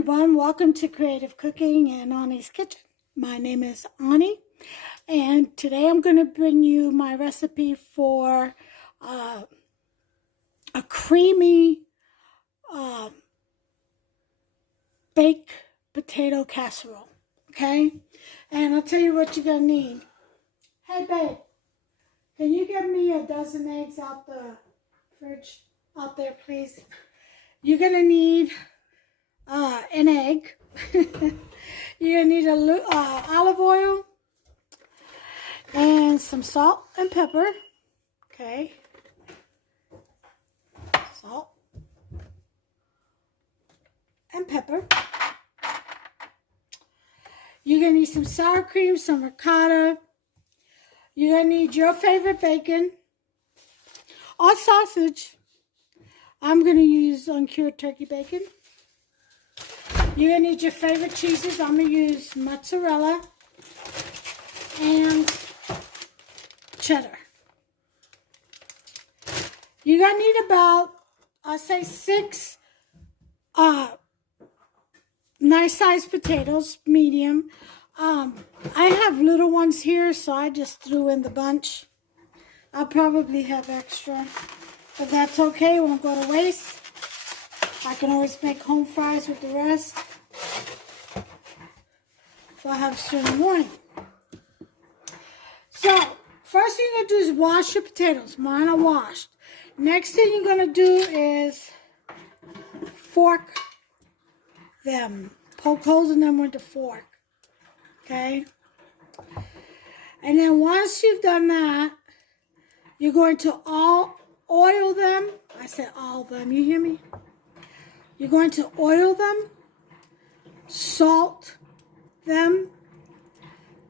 everyone, welcome to Creative Cooking and Ani's Kitchen. My name is Ani, and today I'm going to bring you my recipe for a creamy baked potato casserole, okay? And I'll tell you what you're going to need. Hey babe, can you get me a dozen eggs out the fridge out there, please? You're going to need an egg. You're going to need olive oil and some salt and pepper. Okay. Salt and pepper. You're going to need some sour cream, some ricotta. You're going to need your favorite bacon or sausage. I'm going to use uncured turkey bacon. You're going to need your favorite cheeses. I'm going to use mozzarella and cheddar. You're going to need about, I'll say 6 nice sized potatoes, medium. I have little ones here, so I just threw in the bunch. I'll probably have extra, but that's okay. It won't go to waste. I can always make home fries with the rest if I have extra in the morning. So, first thing you're going to do is wash your potatoes. Mine are washed. Next thing you're going to do is fork them. Poke holes in them with the fork. Okay? And then once you've done that, you're going to oil them. I said all of them. You hear me? You're going to oil them, salt them,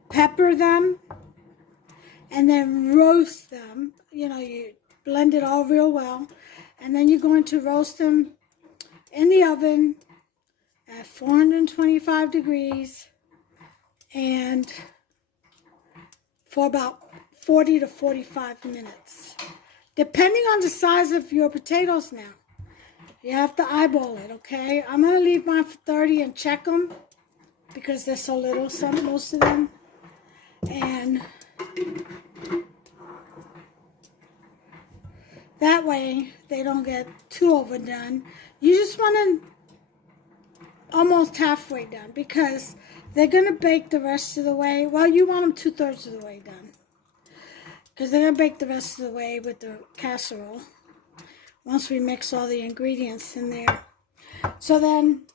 pepper them, and then roast them. You know, you blend it all real well. And then you're going to roast them in the oven at 425 degrees and for about 40 to 45 minutes. Depending on the size of your potatoes now. You have to eyeball it, okay? I'm going to leave mine for 30 and check them because they're so little, most of them. And that way they don't get too overdone. You just want them almost halfway done because they're going to bake the rest of the way. Well, you want them 2/3 of the way done because they're going to bake the rest of the way with the casserole once we mix all the ingredients in there. So then,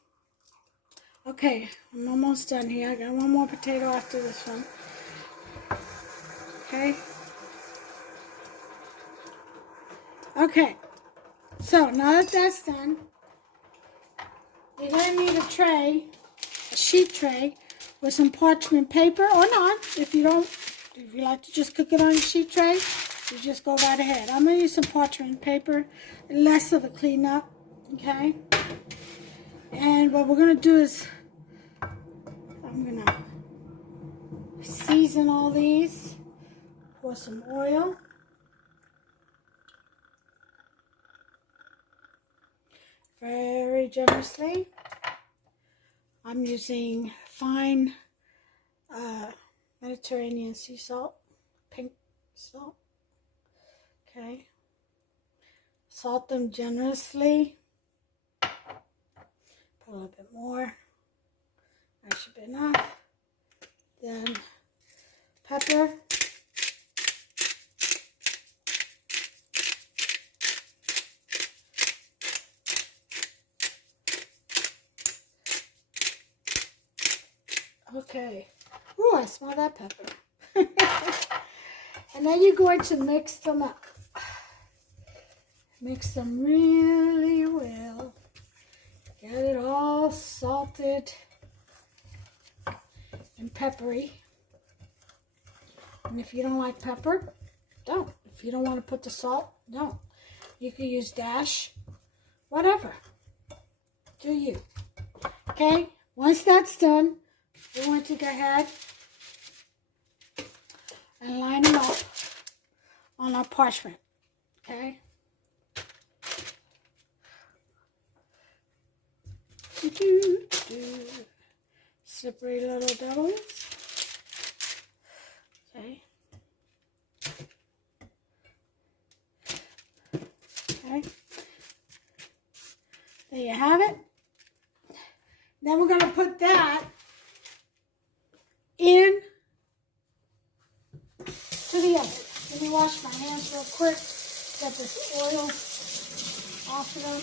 okay, I'm almost done here. I got one more potato after this one. Okay. Okay, so now that that's done, you're going to need a tray, a sheet tray, with some parchment paper, or not. If you like to just cook it on your sheet tray, you just go right ahead. I'm going to use some parchment paper, less of a cleanup, okay? And what we're going to do is, I'm going to season all these, pour some oil. Very generously. I'm using fine Mediterranean sea salt, pink salt. Okay. Salt them generously. Put a little bit more. That should be enough. Then pepper. Okay. Ooh, I smell that pepper. And then you're going to mix them up. Mix them really well. Get it all salted and peppery. And if you don't like pepper, don't. If you don't want to put the salt, don't. You can use dash, whatever. Do you. Okay? Once that's done, we're going to go ahead and line them up on our parchment, okay? slippery little devils. Okay. Okay. There you have it. Then we're going to put that in to the oven. Let me wash my hands real quick. Get this oil off of them.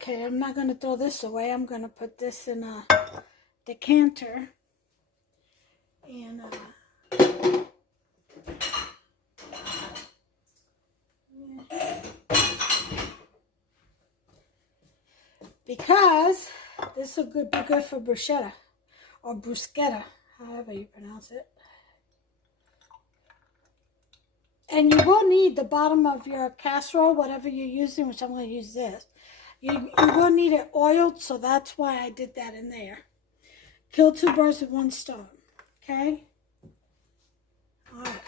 Okay, I'm not going to throw this away. I'm going to put this in a decanter. And because this will be good for bruschetta or bruschetta, however you pronounce it. And you will need the bottom of your casserole, whatever you're using, which I'm going to use this. You will need it oiled, so that's why I did that in there. Kill two birds with one stone. Okay? All right.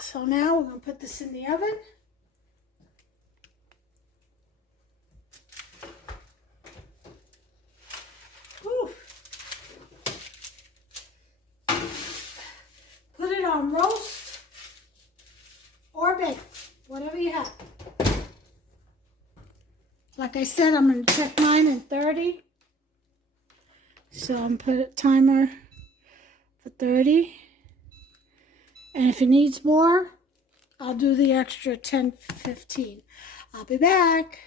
So now we're going to put this in the oven. Whew. Put it on roast or bake, whatever you have. Like I said, I'm going to check mine in 30. So I'm going to put a timer for 30. And if it needs more, I'll do the extra 10, 15. I'll be back.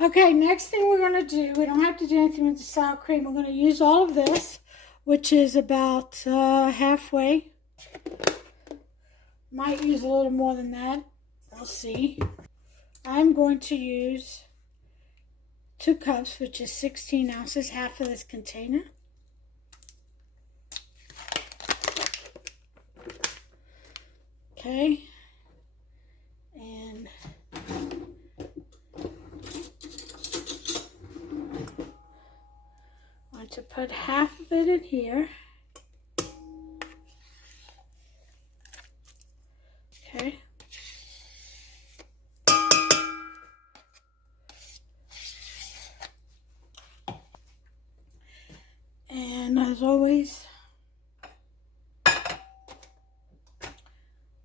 Okay, next thing we're going to do, we don't have to do anything with the sour cream. We're going to use all of this, which is about halfway. Might use a little more than that. We'll see. I'm going to use 2 cups, which is 16 ounces, half of this container. Okay. And I want to put half of it in here. Okay. And as always,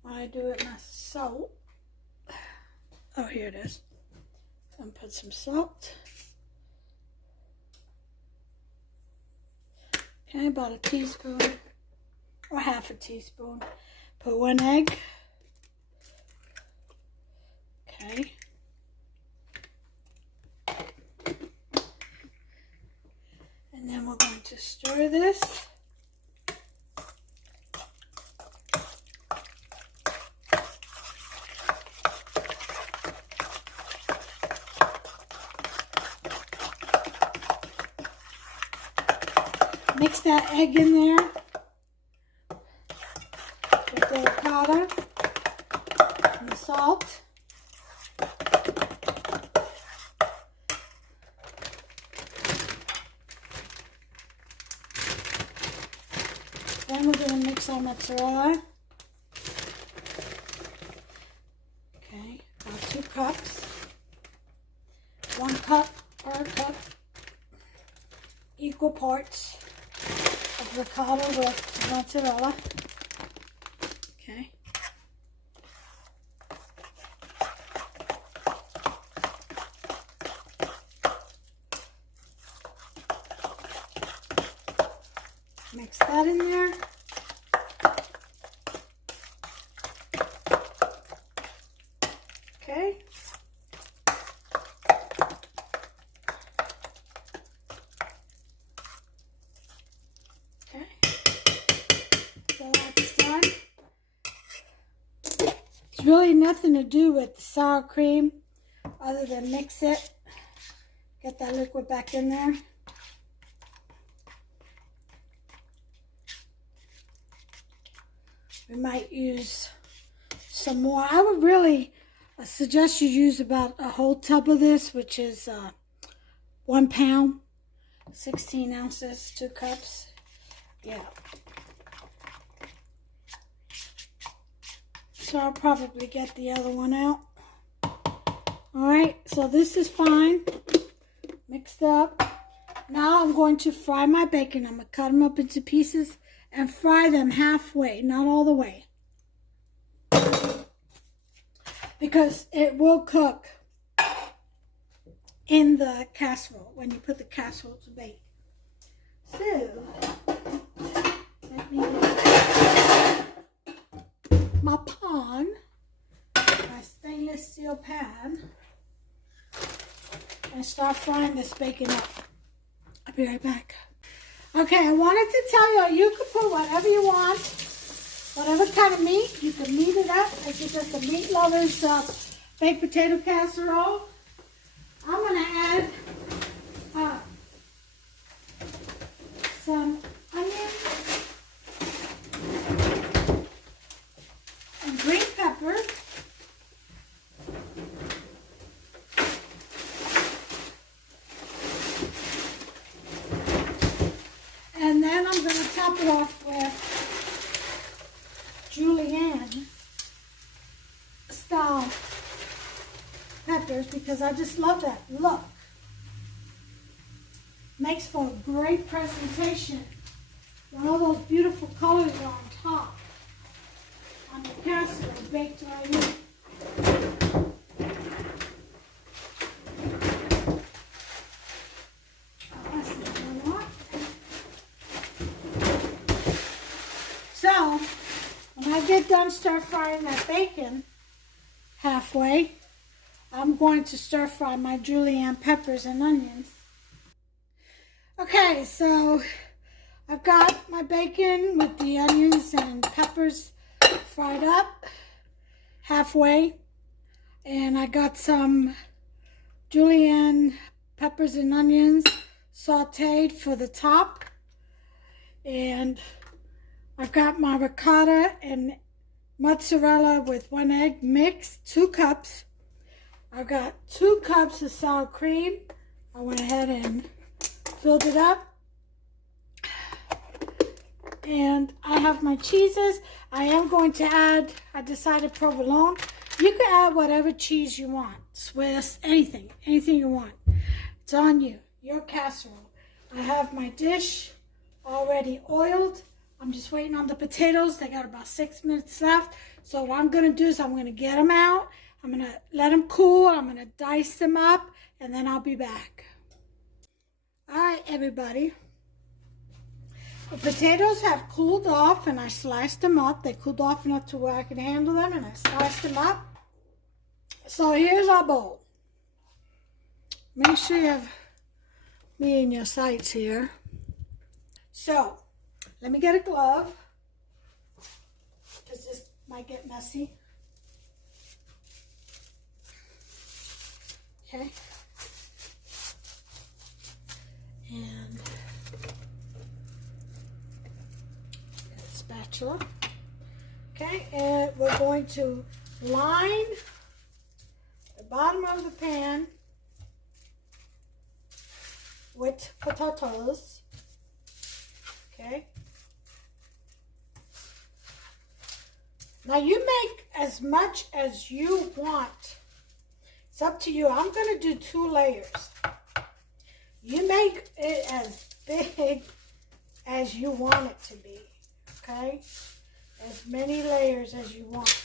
when I do it, my salt. Oh, here it is. So I'm gonna put some salt. Okay, about a teaspoon or half a teaspoon. Put 1 egg. Okay. And then we're going to stir this. Mix that egg in there with the ricotta and the salt. Then we're going to mix our mozzarella. Okay, about 2 cups. 1 cup per cup. Equal parts of ricotta with mozzarella. Okay. Mix that in there. Okay. Okay. So that's done. There's really nothing to do with the sour cream other than mix it. Get that liquid back in there. We might use some more. I would really suggest you use about a whole tub of this, which is 1 pound, 16 ounces, 2 cups. Yeah. so I'll probably get the other one out. Alright, so this is fine. Mixed up. Now I'm going to fry my bacon. I'm going to cut them up into pieces and fry them halfway, not all the way. Because it will cook in the casserole when you put the casserole to bake. So, let me get my pan, my stainless steel pan, and start frying this bacon up. I'll be right back. Okay, I wanted to tell you can put whatever you want, whatever kind of meat. You can meat it up. This is just a meat lover's baked potato casserole. I'm going to add some onions and green pepper. And then I'm going to top it off with julienne style peppers because I just love that look. Makes for a great presentation when all those beautiful colors are on top on the casserole baked right in. So, when I get done stir frying that bacon halfway, I'm going to stir fry my julienne peppers and onions. Okay, so I've got my bacon with the onions and peppers fried up halfway, and I got some julienne peppers and onions sauteed for the top, and I've got my ricotta and mozzarella with 1 egg mixed, 2 cups. I've got 2 cups of sour cream. I went ahead and filled it up. And I have my cheeses. I am going to add, I decided provolone. You can add whatever cheese you want. Swiss, anything you want. It's on you, your casserole. I have my dish already oiled. I'm just waiting on the potatoes. They got about 6 minutes left. So what I'm going to do is I'm going to get them out. I'm going to let them cool. I'm going to dice them up, and then I'll be back. All right, everybody. The potatoes have cooled off, and I sliced them up. They cooled off enough to where I can handle them, and I sliced them up. So here's our bowl. Make sure you have me in your sights here. So, let me get a glove, because this might get messy. Okay. And get a spatula. Okay, and we're going to line the bottom of the pan with potatoes. Okay. Now you make as much as you want. It's up to you. I'm going to do 2 layers. You make it as big as you want it to be. Okay? As many layers as you want.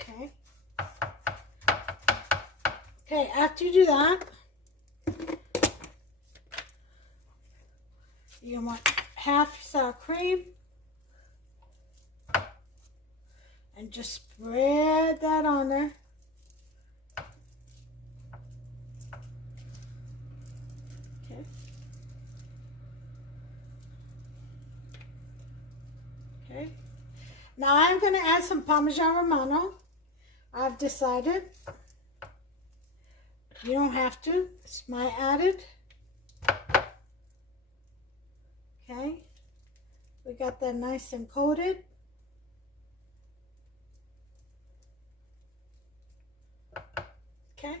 Okay? Okay, after you do that, you want half sour cream. And just spread that on there. Okay. Okay. Now I'm going to add some Parmesan Romano. I've decided. You don't have to. It's my added. Okay. We got that nice and coated. Okay.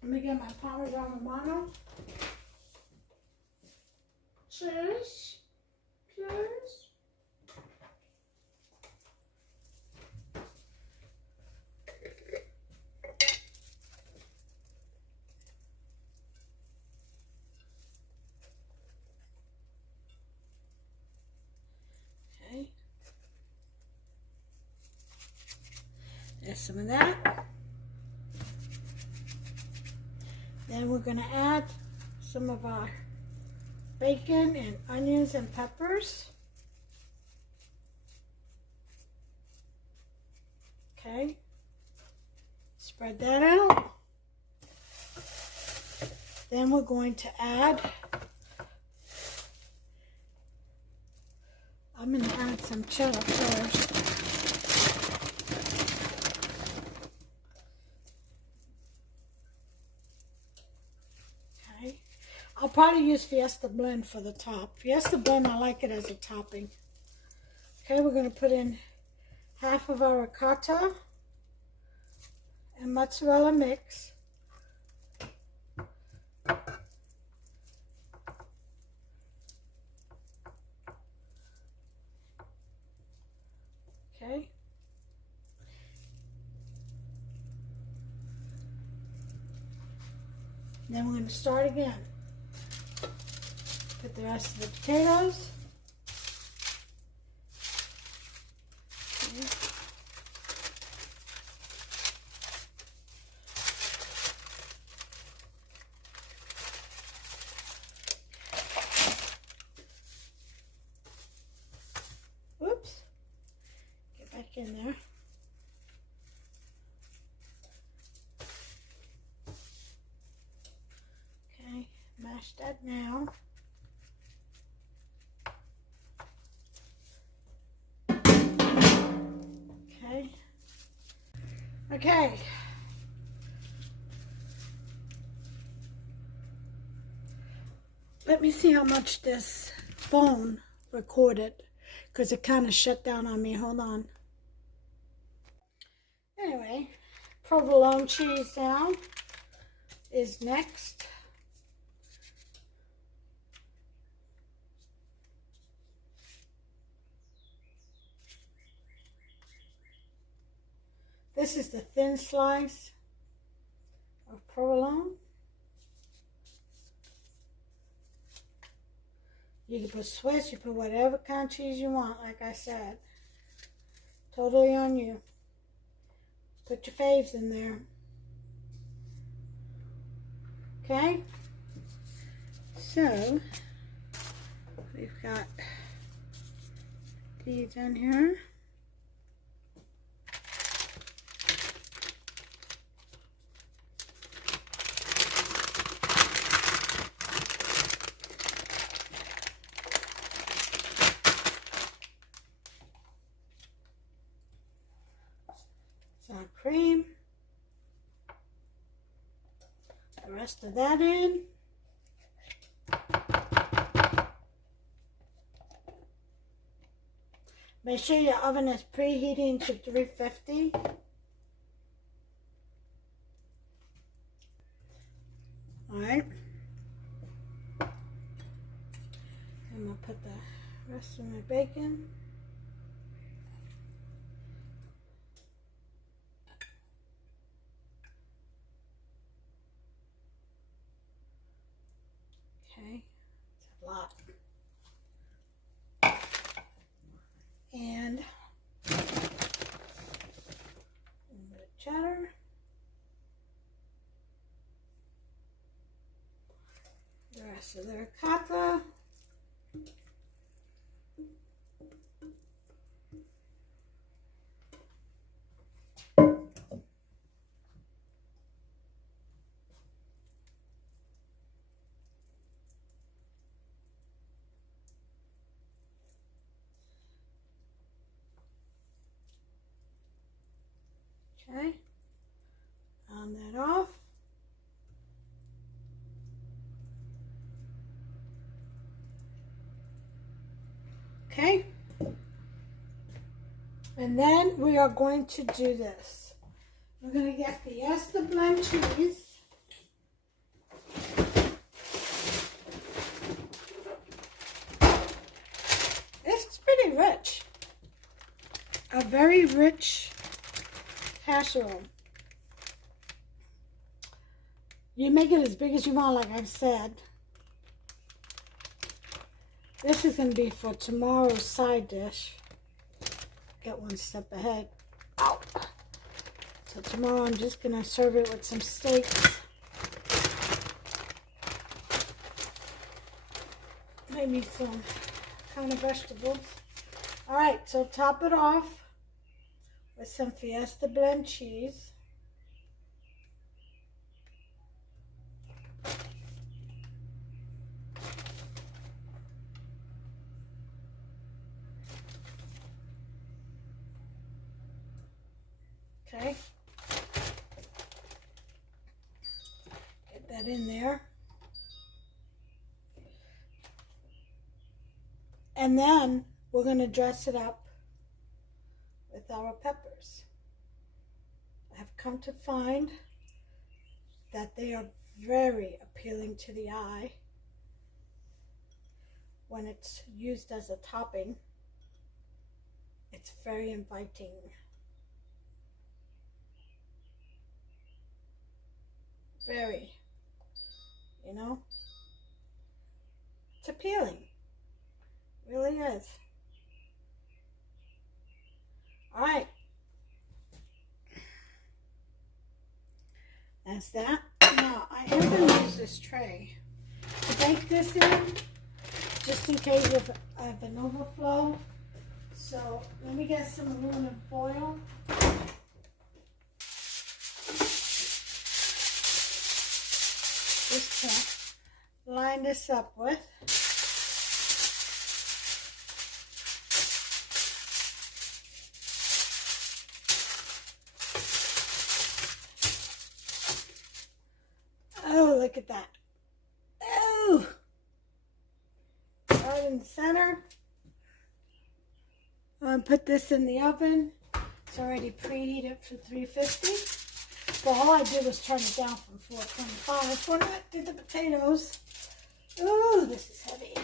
Let me get my Parmesan Romano. Cheers. Cheers. Okay. There's some of that. Then we're going to add some of our bacon and onions and peppers. Okay. Spread that out. Then we're going to add, I'm going to add some cheddar first. Okay. I'll probably use Fiesta Blend for the top. Fiesta Blend, I like it as a topping. Okay, we're going to put in half of our ricotta and mozzarella mix. Okay. Then we're going to start again. Put the rest of the potatoes. Okay. Whoops. Get back in there. Okay, mash that now. Okay. Okay. Let me see how much this phone recorded, because it kind of shut down on me. Hold on. Anyway, provolone cheese now is next. This is the thin slice of provolone. You can put Swiss, you put whatever kind of cheese you want, like I said. Totally on you. Put your faves in there. Okay? So, we've got these in here. Sour cream. The rest of that in. Make sure your oven is preheating to 350. Alright. I'm going to put the rest of my bacon. Okay, it's a lot. And a little bit of cheddar. The rest of the ricotta. Okay, round that off. Okay, and then we are going to do this. We're going to get Fiesta Blend cheese. very rich. A very rich casserole. You make it as big as you want, like I've said. This is going to be for tomorrow's side dish. Get one step ahead. Ow. So tomorrow I'm just going to serve it with some steaks. Maybe some kind of vegetables. Alright, so top it off with some Fiesta blend cheese. Okay. Get that in there. And then we're going to dress it up with our peppers. I have come to find that they are very appealing to the eye when it's used as a topping. It's very inviting. Very, you know, it's appealing. It really is. All right. That's that. Now, I am going to use this tray to bake this in, just in case of an overflow. So, let me get some aluminum foil. Just to line this up with. Oh, look at that. Oh! Right in the center. I'm going to put this in the oven. It's already preheated for 350. Well, all I did was turn it down from 425. When I did the potatoes. Ooh, this is heavy.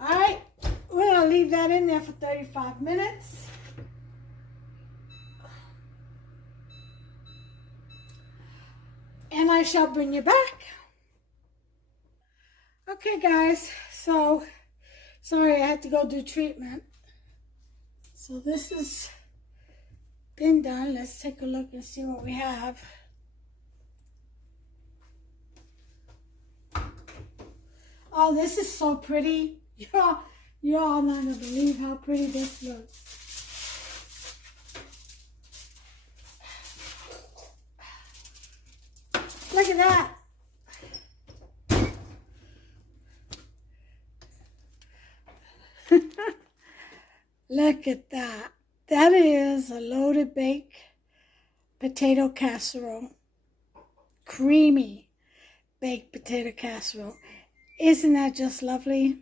Alright, we're going to leave that in there for 35 minutes. And I shall bring you back. Okay, guys, so sorry I had to go do treatment. So this has been done. Let's take a look and see what we have. Oh, this is so pretty. You're all not going to believe how pretty this looks. Look at that. Look at that. That is a loaded baked potato casserole. Creamy baked potato casserole. Isn't that just lovely?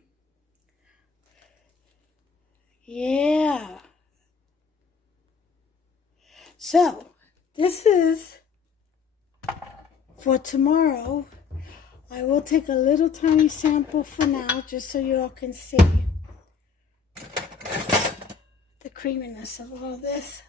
Yeah. So, this is for tomorrow. I will take a little tiny sample for now, just so you all can see the creaminess of all this.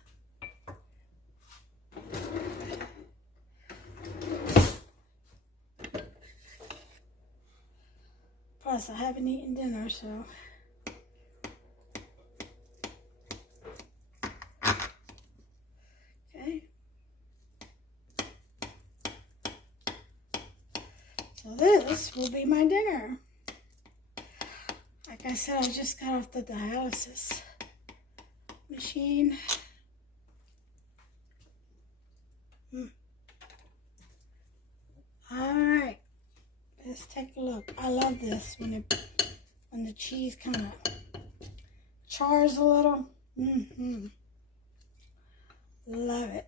Plus, I haven't eaten dinner, so. Okay. So this will be my dinner. Like I said, I just got off the dialysis machine. All right, let's take a look. I love this when the cheese kind of chars a little. Love it.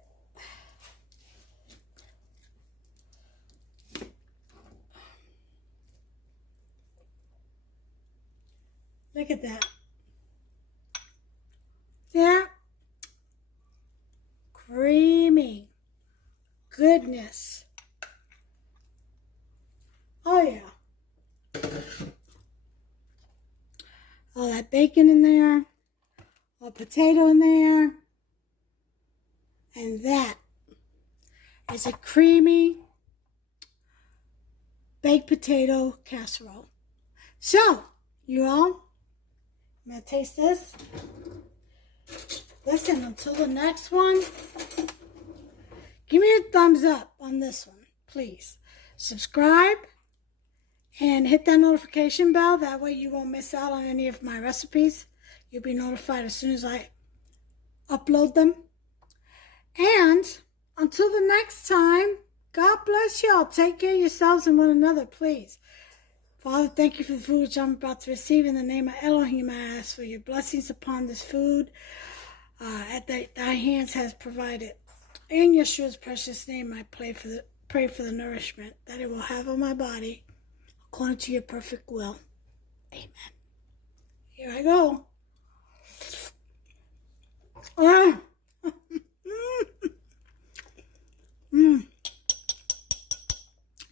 Look at that. Yeah. Creamy. Goodness. Oh, yeah. All that bacon in there, all potato in there, and that is a creamy baked potato casserole. So, you all, I'm going to taste this. Listen, until the next one, give me a thumbs up on this one, please. Subscribe and hit that notification bell. That way you won't miss out on any of my recipes. You'll be notified as soon as I upload them. And until the next time, God bless y'all. Take care of yourselves and one another, please. Father, thank you for the food which I'm about to receive. In the name of Elohim, I ask for your blessings upon this food that thy hands has provided. In Yeshua's precious name, I pray for the nourishment that it will have on my body, according to your perfect will. Amen. Here I go.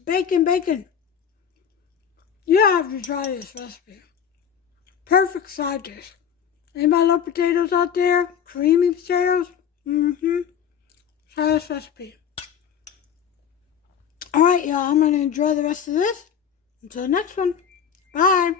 Bacon, bacon. You have to try this recipe. Perfect side dish. Anybody love potatoes out there? Creamy potatoes? Try this recipe. Alright, y'all. I'm going to enjoy the rest of this. Until the next one. Bye.